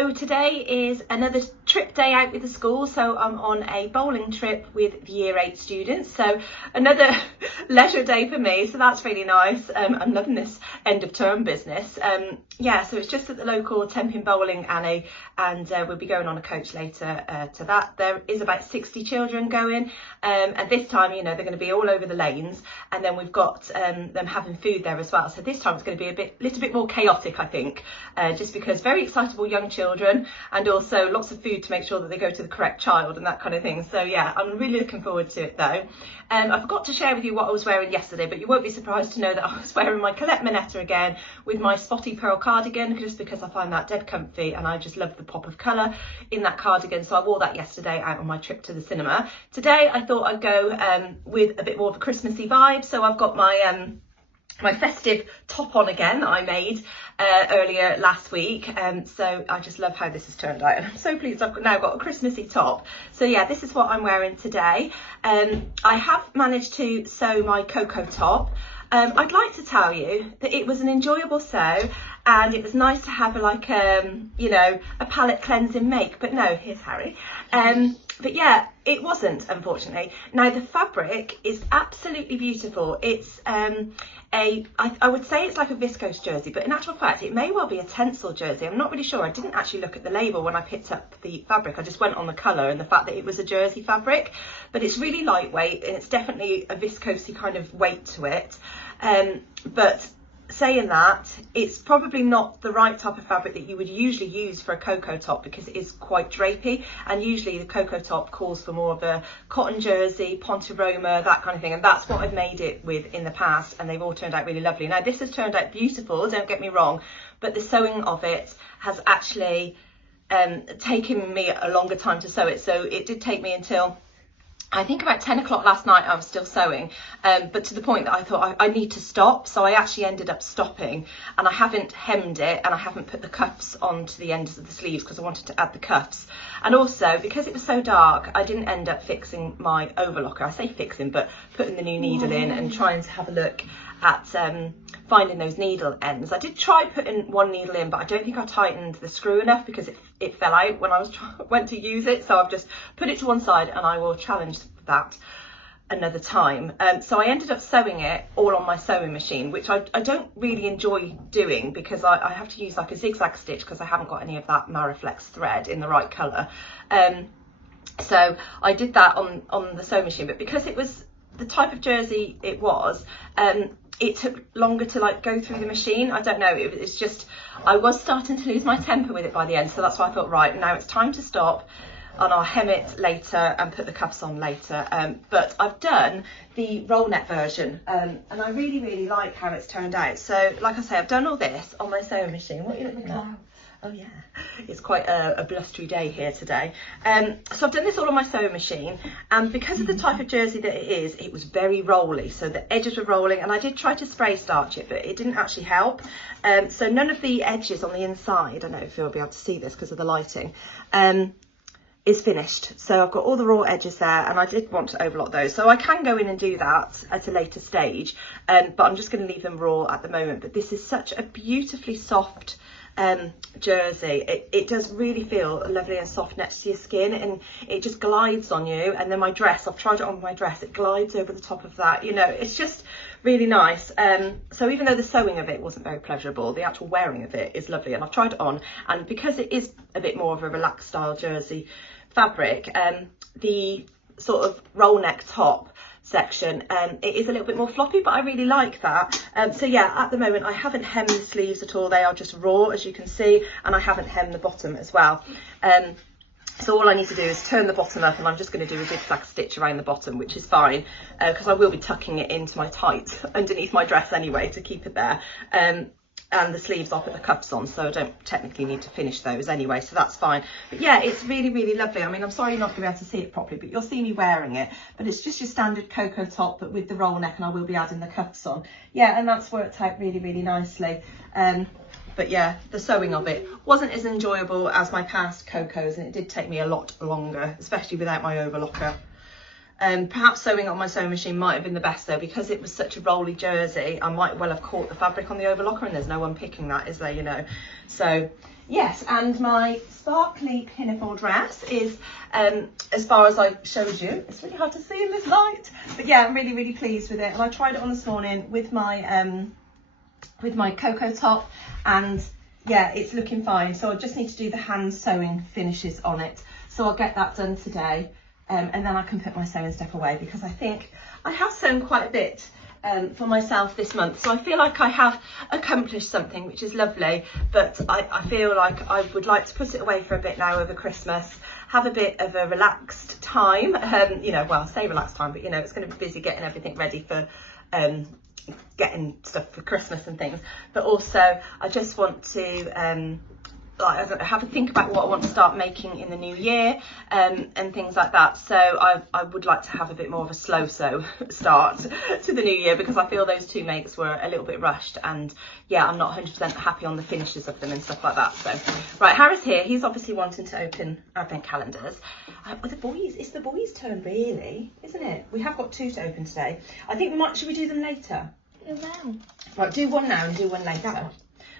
So today is another trip day out with the school. So I'm on a bowling trip with the year 8 students. So another leisure day for me. So that's really nice. I'm loving this end of term business. Yeah, so it's just at the local Tenpin Bowling Alley, and we'll be going on a coach later to that. There is about 60 children going, and this time, you know, they're going to be all over the lanes, and then we've got them having food there as well. So this time it's going to be a little bit more chaotic, I think, just because very excitable young children, and also lots of food to make sure that they go to the correct child and that kind of thing. So yeah, I'm really looking forward to it though. I forgot to share with you what I was wearing yesterday, but you won't be surprised to know that I was wearing my Colette Moneta again with my spotty pearl cardigan, just because I find that dead comfy and I just love the pop of colour in that cardigan. So I wore that yesterday out on my trip to the cinema. Today I thought I'd go with a bit more of a Christmassy vibe. So I've got my my festive top on again that I made earlier last week, so I just love how this has turned out, and I'm so pleased I've now got a Christmassy top. So yeah, this is what I'm wearing today. I have managed to sew my cocoa top. I'd like to tell you that it was an enjoyable sew, and it was nice to have you know, a palette cleansing make, but no, here's Harry. But yeah, it wasn't, unfortunately. Now the fabric is absolutely beautiful. It's I would say it's like a viscose jersey, but in actual fact it may well be a tencel jersey. I'm not really sure. I didn't actually look at the label when I picked up the fabric. I just went on the colour and the fact that it was a jersey fabric, but it's really lightweight and it's definitely a viscosey kind of weight to it. But saying that, it's probably not the right type of fabric that you would usually use for a cocoa top, because it is quite drapey, and usually the cocoa top calls for more of a cotton jersey, Ponte Roma, that kind of thing, and that's what I've made it with in the past, and they've all turned out really lovely. Now this has turned out beautiful, don't get me wrong, but the sewing of it has actually taken me a longer time to sew it. So it did take me until I think about 10 o'clock last night I was still sewing, but to the point that I thought I need to stop. So I actually ended up stopping, and I haven't hemmed it, and I haven't put the cuffs onto the ends of the sleeves because I wanted to add the cuffs. And also because it was so dark, I didn't end up fixing my overlocker. I say fixing, but putting the new needle in and trying to have a look at finding those needle ends. I did try putting one needle in, but I don't think I tightened the screw enough because it fell out when I went to use it. So I've just put it to one side, and I will challenge that another time. So I ended up sewing it all on my sewing machine, which I don't really enjoy doing because I have to use like a zigzag stitch because I haven't got any of that Mariflex thread in the right colour. So I did that on the sewing machine, but because it was the type of jersey it was, it took longer to like go through the machine. I don't know, it's just, I was starting to lose my temper with it by the end, so that's why I thought, right, now it's time to stop, and I'll hem it later and put the cuffs on later. But I've done the roll neck version, and I really like how it's turned out. So like I say, I've done all this on my sewing machine. What are you looking at? Oh yeah, it's quite a blustery day here today. So I've done this all on my sewing machine, and because of the type of jersey that it is, it was very rolly, so the edges were rolling, and I did try to spray starch it, but it didn't actually help. So none of the edges on the inside, I don't know if you'll be able to see this because of the lighting, is finished. So I've got all the raw edges there, and I did want to overlock those, so I can go in and do that at a later stage, but I'm just going to leave them raw at the moment. But this is such a beautifully soft jersey. It does really feel lovely and soft next to your skin, and it just glides on you. And then my dress, I've tried it on my dress, it glides over the top of that, you know, it's just really nice. So even though the sewing of it wasn't very pleasurable, the actual wearing of it is lovely, and I've tried it on, and because it is a bit more of a relaxed style jersey fabric, the sort of roll neck top section, it is a little bit more floppy, but I really like that. So yeah, at the moment I haven't hemmed the sleeves at all, they are just raw as you can see, and I haven't hemmed the bottom as well. So all I need to do is turn the bottom up, and I'm just going to do a zigzag stitch around the bottom, which is fine because I will be tucking it into my tights underneath my dress anyway to keep it there. And the sleeves I'll put the cuffs on, so I don't technically need to finish those anyway, so that's fine. But yeah, it's really lovely. I mean, I'm sorry you're not going to be able to see it properly, but you'll see me wearing it. But it's just your standard cocoa top, but with the roll neck, and I will be adding the cuffs on. Yeah, and that's worked out really nicely. But yeah, the sewing of it wasn't as enjoyable as my past cocos, and it did take me a lot longer, especially without my overlocker. Perhaps sewing on my sewing machine might have been the best though, because it was such a rolly jersey. I might well have caught the fabric on the overlocker, and there's no one picking that, is there, you know? So Yes, and my sparkly pinafore dress is as far as I showed you. It's really hard to see in this light, but yeah, I'm really, really pleased with it. And I tried it on this morning with my cocoa top, and yeah, it's looking fine. So I just need to do the hand sewing finishes on it. So I'll get that done today, and then I can put my sewing stuff away, because I think I have sewn quite a bit for myself this month, so I feel like I have accomplished something, which is lovely, but I feel like I would like to put it away for a bit now over Christmas, have a bit of a relaxed time, you know, well, I say relaxed time, but you know, it's going to be busy getting everything ready for getting stuff for Christmas and things, but also I just want to like, have a think about what I want to start making in the new year, and things like that. So I would like to have a bit more of a slow sew start to the new year, because I feel those two makes were a little bit rushed, and yeah, I'm not 100% happy on the finishes of them and stuff like that. So right, Harry's here. He's obviously wanting to open advent calendars. The boys, it's the boys' turn really, isn't it? We have got 2 to open today. I think should we do them later? No. Right, do one now and do one later.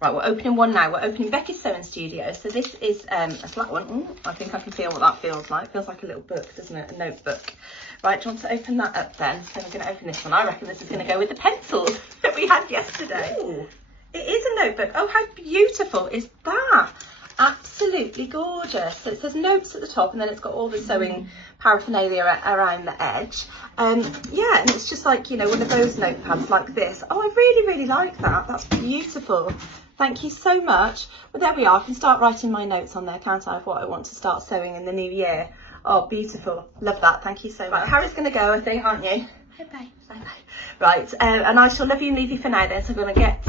Right, we're opening one now. We're opening Becky's Sewing Studio. So this is a flat one. Ooh, I think I can feel what that feels like. It feels like a little book, doesn't it? A notebook. Right, do you want to open that up then? So we're going to open this one. I reckon this is going to go with the pencils that we had yesterday. Ooh, it is a notebook. Oh, how beautiful is that? Absolutely gorgeous. So it says notes at the top, and then it's got all the sewing paraphernalia around the edge. Yeah, and it's just like, you know, one of those notepads like this. Oh, I really, really like that. That's beautiful. Thank you so much. Well, there we are. I can start writing my notes on there, can't I, of what I want to start sewing in the new year. Oh, beautiful. Love that. Thank you so much. Right, Harry's going to go, I think, aren't you? Bye-bye. Bye-bye. Right, and I shall love you and leave you for now then. So I'm going to get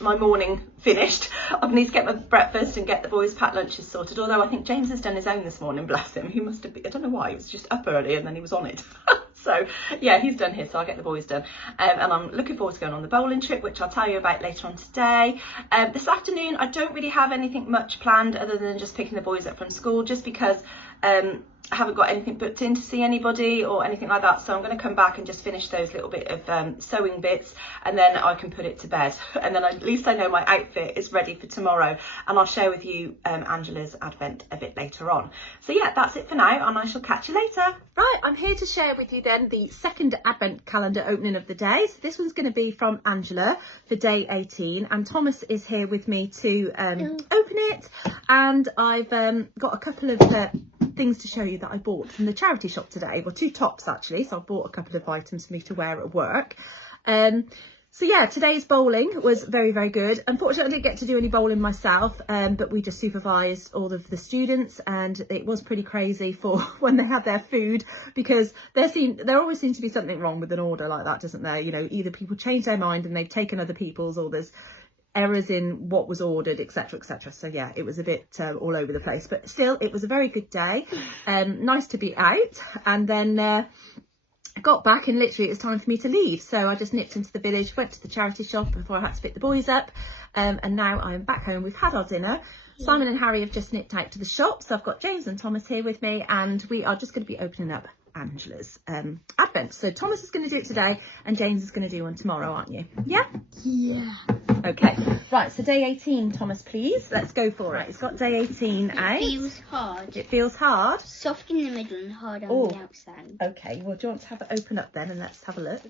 my morning finished. I need to get my breakfast and get the boys' packed lunches sorted. Although I think James has done his own this morning, bless him. He must have been, I don't know why, he was just up early and then he was on it. So yeah, he's done his, so I'll get the boys done. And I'm looking forward to going on the bowling trip, which I'll tell you about later on today. This afternoon, I don't really have anything much planned other than just picking the boys up from school, just because I haven't got anything booked in to see anybody or anything like that. So I'm going to come back and just finish those little bit of sewing bits, and then I can put it to bed. And then at least I know my outfit is ready for tomorrow, and I'll share with you Angela's advent a bit later on. So yeah, that's it for now, and I shall catch you later. Right, I'm here to share with you then the second advent calendar opening of the day. So this one's going to be from Angela for day 18, and Thomas is here with me to open it. And I've got a couple of things to show you that I bought from the charity shop today. Well, 2 tops actually, so I bought a couple of items for me to wear at work. So yeah, today's bowling was very, very good. Unfortunately, I didn't get to do any bowling myself, but we just supervised all of the students, and it was pretty crazy for when they had their food, because there always seems to be something wrong with an order like that, doesn't there? You know, either people change their mind and they've taken other people's, or there's errors in what was ordered, etc, etc. So yeah, it was a bit all over the place, but still it was a very good day. Nice to be out. And then I got back and literally it was time for me to leave, so I just nipped into the village, went to the charity shop before I had to pick the boys up, and now I'm back home. We've had our dinner. Simon and Harry have just nipped out to the shop, so I've got James and Thomas here with me, and we are just going to be opening up Angela's advent. So Thomas is going to do it today and James is going to do one tomorrow, aren't you? Yeah? Yeah. Okay, right, so day 18, Thomas, please. Let's go for it. It's got day 18 out. It feels hard. It feels hard? Soft in the middle and hard on the outside. Okay, well, do you want to have it open up then, and let's have a look?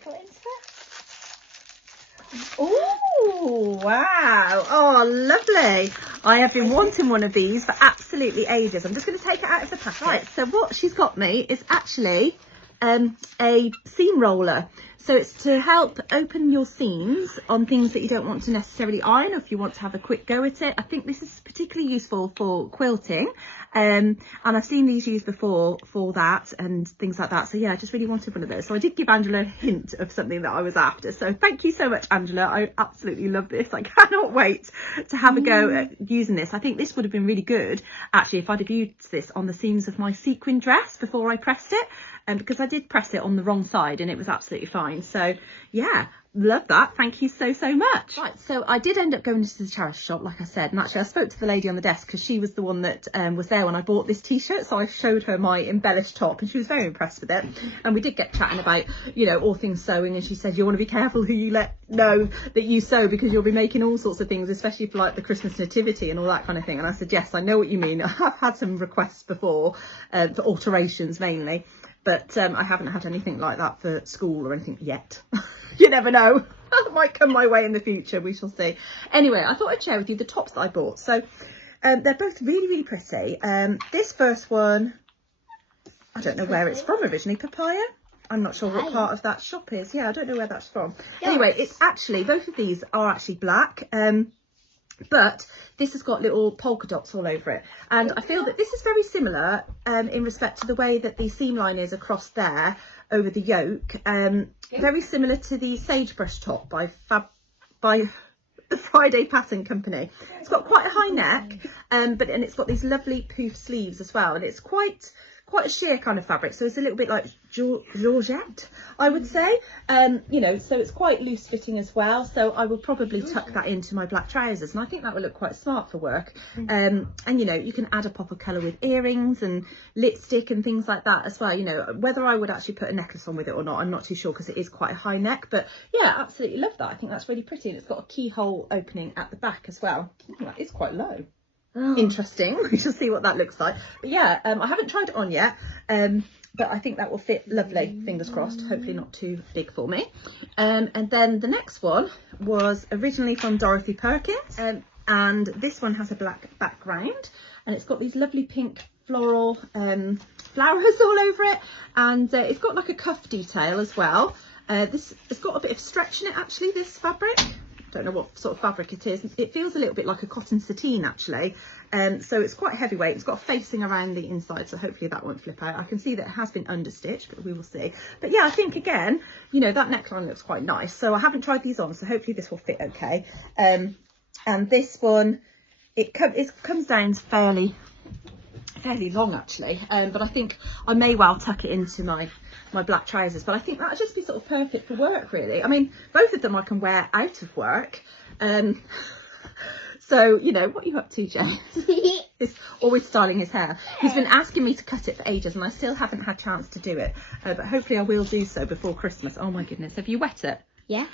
Oh, wow. Oh, lovely. I have been wanting one of these for absolutely ages. I'm just going to take it out of the packet. Right, so what she's got me is actually a seam roller. So it's to help open your seams on things that you don't want to necessarily iron, or if you want to have a quick go at it. I think this is particularly useful for quilting, and I've seen these used before for that and things like that. So yeah, I just really wanted one of those. So I did give Angela a hint of something that I was after. So thank you so much, Angela. I absolutely love this. I cannot wait to have a go at using this. I think this would have been really good, actually, if I'd have used this on the seams of my sequin dress before I pressed it. Because I did press it on the wrong side and it was absolutely fine. So yeah, Love that. Thank you so much. Right, so I did end up going into the charity shop, like I said, and actually I spoke to the lady on the desk because she was the one that was there when I bought this t-shirt, so I showed her my embellished top and she was very impressed with it. And we did get chatting about, you know, all things sewing, and she said you want to be careful who you let know that you sew, because you'll be making all sorts of things, especially for like the Christmas nativity and all that kind of thing. And I said, yes, I know what you mean. I have had some requests before for alterations mainly, but I haven't had anything like that for school or anything yet. You never know. That might come my way in the future. We shall see. Anyway, I thought I'd share with you the tops that I bought. So they're both really, really pretty. This first one, I don't know where it's from originally. Papaya? I'm not sure what part of that shop is. Yeah, I don't know where that's from. Yes. Anyway, it's actually, both of these are actually black. But this has got little polka dots all over it, and I feel that this is very similar in respect to the way that the seam line is across there over the yoke, very similar to the sagebrush top by the Friday Pattern Company. It's got quite a high neck, and it's got these lovely poof sleeves as well, and it's quite a sheer kind of fabric, so it's a little bit like Georgette, I would say. You know, so it's quite loose fitting as well, so I will probably tuck that into my black trousers, and I think that will look quite smart for work. And you know, you can add a pop of colour with earrings and lipstick and things like that as well. You know, whether I would actually put a necklace on with it or not, I'm not too sure, because it is quite a high neck, but yeah, absolutely love that. I think that's really pretty, and it's got a keyhole opening at the back as well. That is quite low. Oh. Interesting. We shall see what that looks like. But yeah, I haven't tried it on yet, but I think that will fit lovely, fingers crossed. Hopefully not too big for me. And then the next one was originally from Dorothy Perkins, and this one has a black background, and it's got these lovely pink floral flowers all over it, and it's got like a cuff detail as well. It's got a bit of stretch in it actually, this fabric. Don't know what sort of fabric it is. It feels a little bit like a cotton sateen actually, so it's quite heavyweight. It's got facing around the inside, so hopefully that won't flip out. I can see that it has been understitched, but we will see. But yeah, I think again, you know, that neckline looks quite nice, so I haven't tried these on, so hopefully this will fit okay. And this one, it comes down fairly long actually, but I think I may well tuck it into my black trousers, but I think that'll just be sort of perfect for work really. I mean, both of them I can wear out of work, so you know, what are you up to, Jay? He's always styling his hair. He's been asking me to cut it for ages, and I still haven't had a chance to do it, but hopefully I will do so before Christmas. Oh my goodness, have you wet it? Yeah.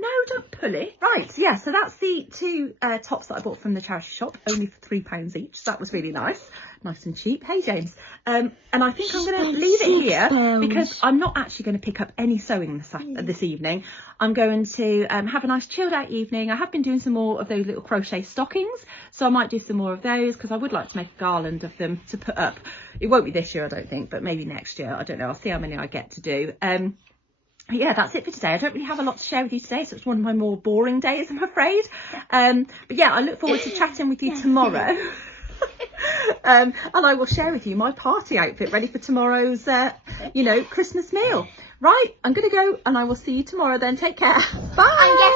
No, don't pull it. Right, yeah, so that's the two tops that I bought from the charity shop, only for £3 each. So that was really nice and cheap. Hey, James. And I think I'm going to leave it here because I'm not actually going to pick up any sewing this evening. I'm going to have a nice chilled out evening. I have been doing some more of those little crochet stockings, so I might do some more of those because I would like to make a garland of them to put up. It won't be this year, I don't think, but maybe next year. I don't know. I'll see how many I get to do. Yeah, that's it for today. I don't really have a lot to share with you today, so it's one of my more boring days, I'm afraid. But yeah, I look forward to chatting with you tomorrow. And I will share with you my party outfit ready for tomorrow's, you know, Christmas meal. Right, I'm going to go, and I will see you tomorrow then. Take care. Bye.